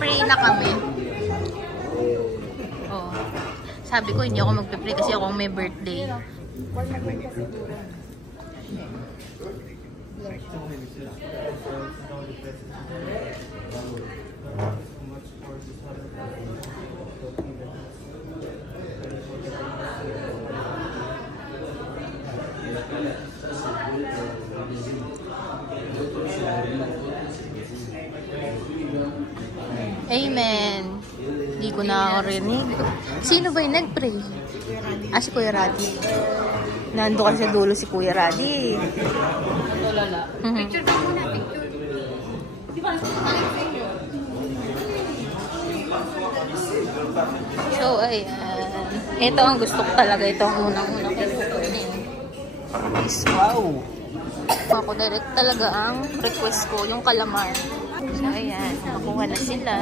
Nag-pray na kami. Oh. Sabi ko, hindi ako magpe-pray kasi ako may birthday. Amen. Hindi ko nakakarinig. Sino ba yung nag-pray? Ah, si Kuya Radi. Nando kasi sa dulo si Kuya Radi. Lala. Picture ka muna, picture. Di ba? So, ayan. Ito ang gusto ko talaga. Ito ang unang-unang kukunin. Wow! Ako direct talaga ang request ko, yung calamar. So, ayan. Nakuha na sila.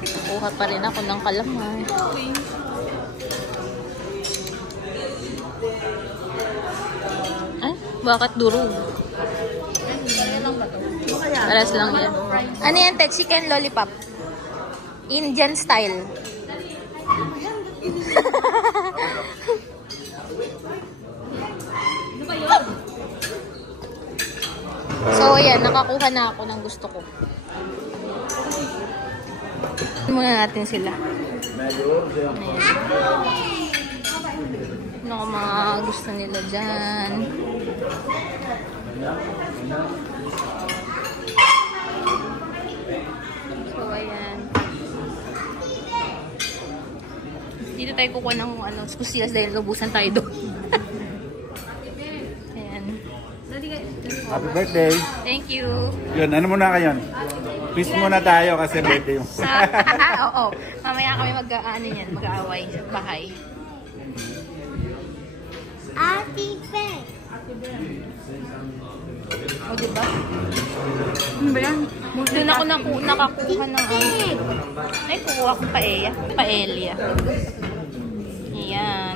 Nakuha pa rin ako ng calamar. Ay, bakit durog? Aras lang yan. Ano yan, Ted? Chicken lollipop. Indian style. So, ayan. Nakakuha na ako ng gusto ko. Muna natin sila. Ayan. Ano ko mga gusto nila dyan. So, ayan. Dito tayo kukuha ng skusiyas dahil lubusan tayo doon. Ayan. Happy birthday! Thank you! Yun, ano muna kayo? Peace muna tayo kasi birthday yung... Oo. Mamaya kami mag-aaway sa bahay. Ate Ben. O, diba? Ano ba yan? Doon ako nakakuha ng ay, kukuha ko paella. Paella. Ayan.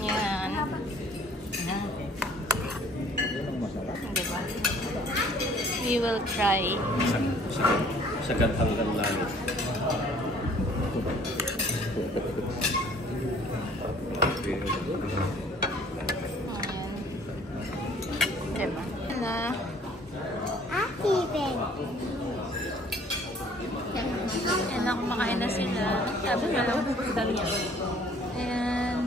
Ayan. Diba? We will try. Sa hanggang langit. Diba? Na. Ate Ben. Ayan na, kumakain na sila. Sabi na lang. Ayan.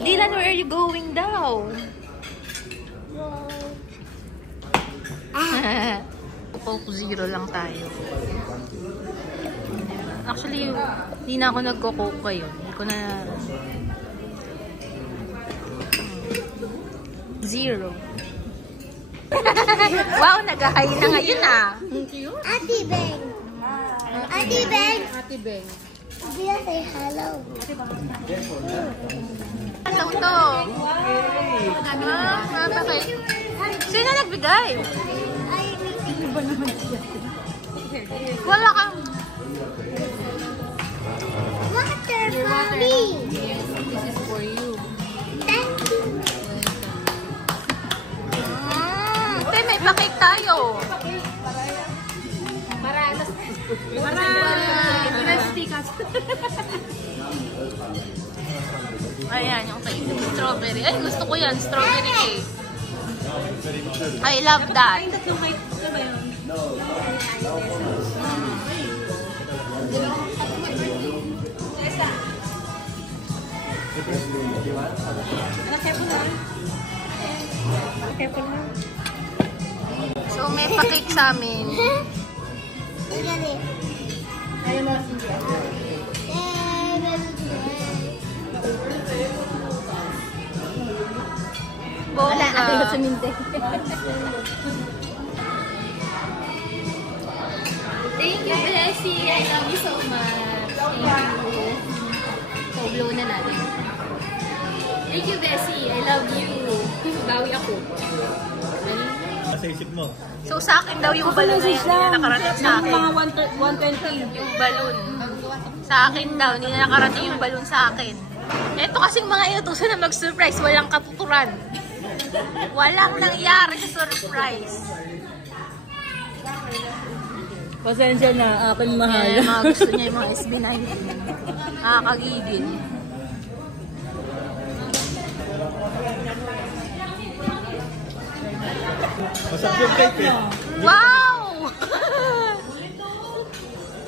Dylan, where are you going daw? Coke Zero lang tayo. Actually, hindi na ako nagko-coke ngayon. Hindi ko na... Zero. Wow, nag-high na ngayon ah. Ate Ben. Ate Ben. Ate Beng. Dia say hello. Anong to? Napakay. Sino nagbigay? Wala kang... Water for me. This is for you. Thank you. Te, may pakik tayo. Para stickers. Ayan, yung cake. Strawberry. Ay, gusto ko yan. Strawberry cake. I love that. So, may pakik sa amin. Gani. Wala, ayaw sa minte. Thank you, Bessie. I love you so much. Thank you. So, blow na natin. Thank you, Bessie. I love you. Bawi ako. Nasa isip mo. So, sa akin daw yung balon na yun, hindi na nakarating sa akin. Mga 120. Yung balon. Sa akin daw, hindi na nakarating yung balon sa akin. Ito kasing mga inutusan na mag-surprise, walang katuturan. Walang nangyari sa surprise. Pasensya na, aking mahal. Ayan, mga gusto niya yung mga SB19. Nakakagigil. Masarap yung cake eh. Wow!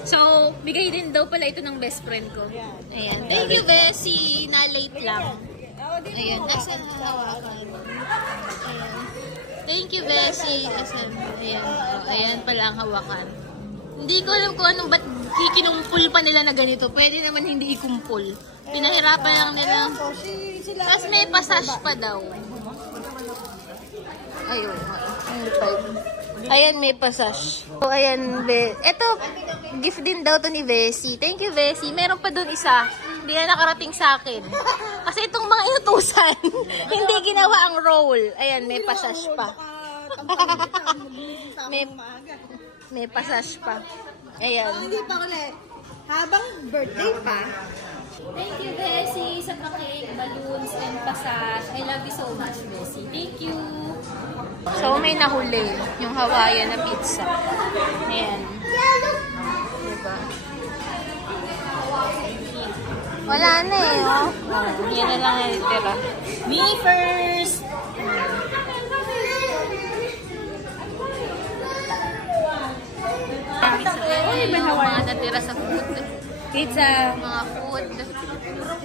So, bigay din daw pala ito ng best friend ko. Ayan. Thank you, Bessie. Na-late lang. Ayan. Nasa hawakan. Ayan. Thank you, Bessie. Ayan. Ayan pala ang hawakan. Hindi ko alam kung anong ba't kikinumpul pa nila na ganito. Pwede naman hindi ikumpul. Pinahirapan lang nila. Tapos may passage pa daw. Ayun. Ayan, may passage. So, ayan, ito, gift din daw to ni Bessie. Thank you, Bessie. Meron pa dun isa. Hindi na nakarating sa akin. Kasi itong mga inutusan, hindi ginawa ang roll. Ayan, may passage pa. may passage pa. Ayan. Hindi pa ulit. Habang birthday pa. Thank you, Bessie, sa pa-cake, balloons, and passage. I love you so much, Bessie. Thank you. So, may nahuli. Yung Hawaiian na pizza. Ayan. Diba? Wala na eh, oh. Yan na lang yung tira. Me first! Yung mga natira sa food. Pizza. Mga food.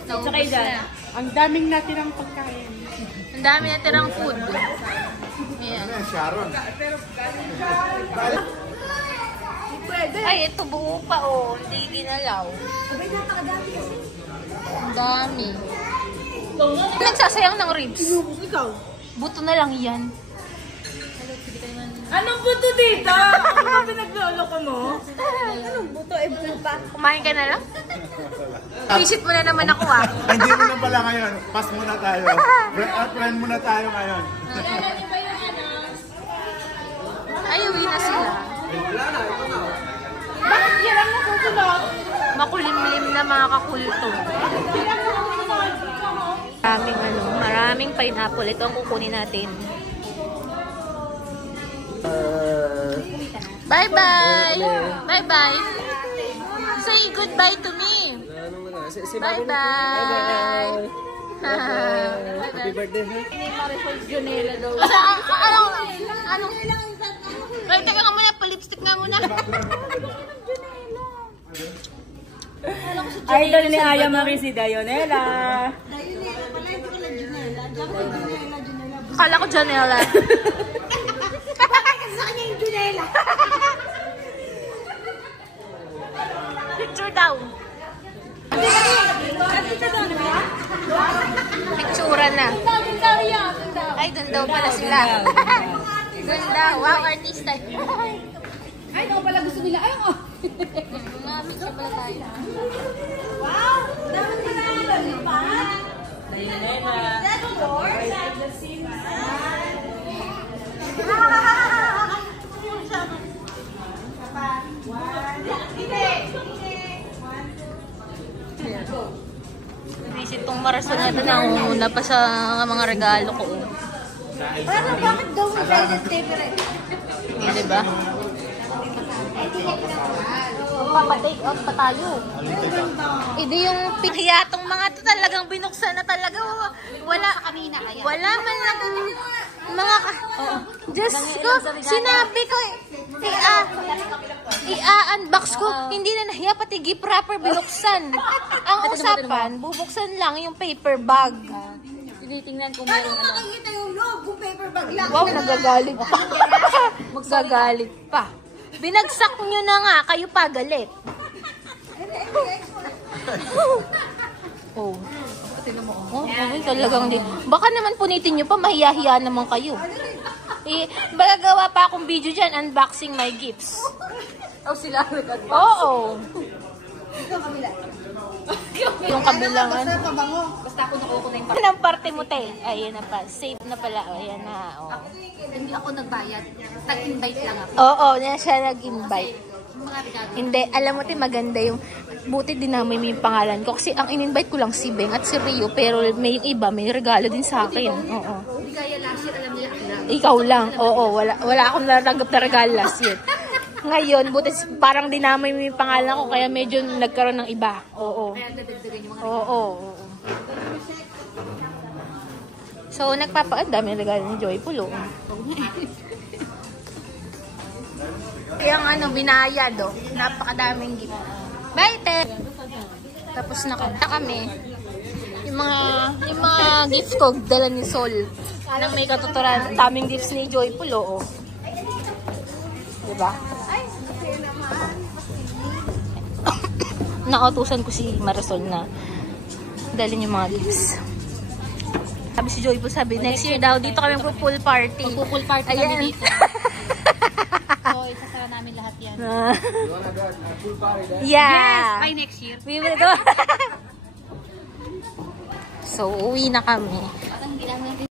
Tsaka dyan. Ang daming natirang pagkain. Ang dami natirang food. Ayan. Sharon. Ay, ito buo pa oh. Hindi ginalaw. Ang dami. Nagsasayang ng ribs. Ikaw? Buto na lang yan. Anong buto dito? Ano ba pinagloloko mo? Anong buto? Buto pa. Kumain ka na lang? Visit mo na naman ako ah. Ay, hindi mo na pala ngayon. Pass muna tayo. Friend muna tayo ngayon. Ay, uwi na sila. Bakit hirang na susunod? Makulimlim na mga kakulto. Maraming pineapple. Ito ang kukunin natin. Bye-bye! Bye-bye! Say goodbye to me! Bye-bye! Happy birthday, ha? Anong? Ay, teka ka muna, palipstick nga muna. Idol ni Aya Marie si Dayonela. Akala ko Janela. Picture daw. Picture na. Ay, dun daw pala sila. Dun daw. Wow, artista. Ay, ito pala gusto nila. Ay, oh. Mga picture pala tayo. Wow! Dapat nila lalipat. That's yours? Visit tong Marasol natin na una pa sa mga regalo ko. Pero bakit daw mo tayo sa favorite? Diba? Papa-take out pa tayo. Hindi yung pinhiyatong mga to talagang binuksan na talaga. Wala man lang mga Diyos ko, sinabi ko i-unbox ko, hindi na nahiya pati gift wrapper binuksan. Ang usapan, bubuksan lang yung paper bag. Tinitingnan ko meron ano. Makikita yung loob kung paper bag lang. Wow, nagagalit pa. Magagalit pa. Binagsak nyo na nga, kayo pa galit. Oh. Oh, talagang di. Baka naman punitin nyo pa, mahiya-hiya naman kayo. Bagagawa pa akong video dyan, unboxing my gifts. Oh, sila. Oo. Yung kabila. Yung kabilang. Basta pabango. Basta ako nakuha na yung parte. Anong parte mo, te? Ayan na pa. Save na pala. Ayan na. Oh. Hindi ako nagbayad. Nag-invite lang ako. Oo, na siya nag-invite. Mga regalo. Hindi, alam mo, te, maganda yung buti dinamay mo yung pangalan ko. Kasi ang in-invite ko lang si Beng at si Rio. Pero may yung iba, may regalo din sa akin. Oo. Hindi kaya last year. Ikaw lang. Oo, wala akong natanggap na regalo last year. Ngayon, buti parang dinamay mo yung pangalan ko, kaya medyo nagkaroon ng iba. Oo. Kaya dadagdagan yung mga Oo. So, dami ng regalo ni Joyful, oh. Yung binayad, oh. Napakadaming gift. Bye, te! Tapos nakanta kami. Yung mga gifts ko, dala ni Sol. Nang may katuturan, daming gifts ni Joyful, oh. Diba? Nakautusan ko si Marisol na dalhin yung mga gifts. Sabi si Joyful, next year daw, dito kami pool party. Pool party Ayan. kami dito. So, isasara namin lahat yan. Yeah. Yes! By next year. We will go. So, uwi na kami.